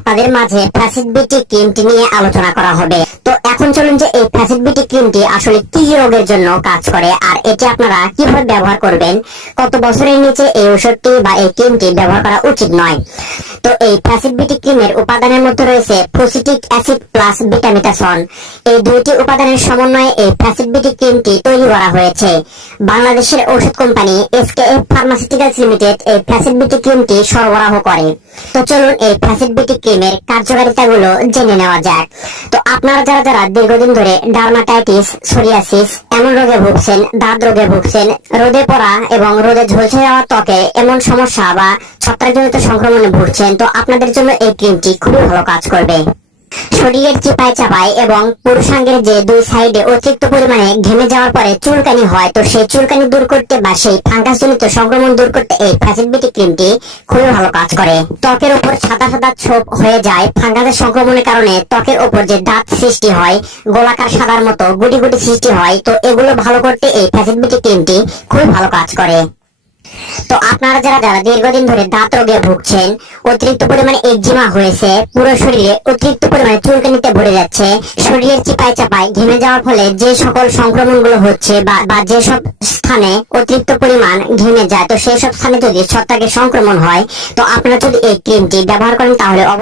আপনাদের মাঝে ফ্যাসিড বিউটি ক্রিমটি নিয়ে আলোচনা করা হবে। তো এখন চলুন যে এই ফ্যাসিড বিউটি ক্রিমটি আসলে কি রোগের জন্য কাজ করে, আর এটি আপনারা কিভাবে ব্যবহার করবেন, কত বছরের নিচে এই ওষুধটি বা এই ক্রিমটি ব্যবহার করা উচিত নয়। তো এই ফ্যাসিড বিউটি ক্রিমের উপাদানের মধ্যে রয়েছে ফসিটিক অ্যাসিড প্লাস ভিটামিটাসন। এই দুইটি উপাদানের সমন্বয়ে এই ফ্যাসিড বিউটি ক্রিমটি তৈরি করা হয়েছে। বাংলাদেশের ঔষধ কোম্পানি এসকেএফ ফার্মাসিউটিক্যালস লিমিটেড এই ফ্যাসিড বিউটি ক্রিমটি সরবরাহ করে। তো চলুন এই ফ্যাসিড বিউটি ক্রিমের কার্যকারিতাগুলো জেনে নেওয়া যাক। তো আপনারা যারা দীর্ঘদিন ধরে ডার্মাটাইটিস, সোরিয়াসিস এমন রোগে ভুগছেন, দাঁত রোগে ভুগছেন, রোদে পড়া এবং রোদে ঝলসে যাওয়া ত্বকে এমন সমস্যা বা ছত্রাকজনিত সংক্রমণে ভুগছেন, তো আপনাদের জন্য এই ক্রিমটি খুবই ভালো কাজ করবে। শরীরের চিপায় চাপায় এবং পুরুষাঙ্গের যে দুই সাইডে অতিরিক্ত পরিমাণে ঘেমে যাওয়ার পরে চুলকানি হয়, তো সেই চুলকানি দূর করতে বা সেই ফাঙ্গাসজনিত সংক্রমণ দূর করতে এই ফ্যাসিড বিউটি ক্রিমটি খুবই ভালো কাজ করে। ত্বকের উপর সাদা সাদা ছোপ হয়ে যায় ফাঙ্গাসের সংক্রমণের কারণে, ত্বকের উপর যে দাঁত সৃষ্টি হয়, গোলাকার সাদার মতো গুটি গুটি সৃষ্টি হয়, তো এগুলো ভালো করতে এই ফ্যাসিড বিউটি ক্রিমটি খুবই ভালো কাজ করে। তো আপনারা যারা দীর্ঘদিন ধরে দাঁত রোগে ভুগছেন, অতিরিক্ত পরিমাণে একজিমা হয়েছে, পুরো শরীরে অতিরিক্ত পরিমাণে চুলকানিতে ভরে যাচ্ছে, শরীরের চিপায় চাপায় ঘেমে যাওয়ার ফলে যে সকল সংক্রমণগুলো হচ্ছে বা যেসব স্থানে অতিরিক্ত পরিমাণ ঘেমে যায়, তো সেই সব স্থানে যদি ছত্রাকের সংক্রমণ হয়, তো আপনারা যদি এই ক্রিমটি ব্যবহার করেন তাহলে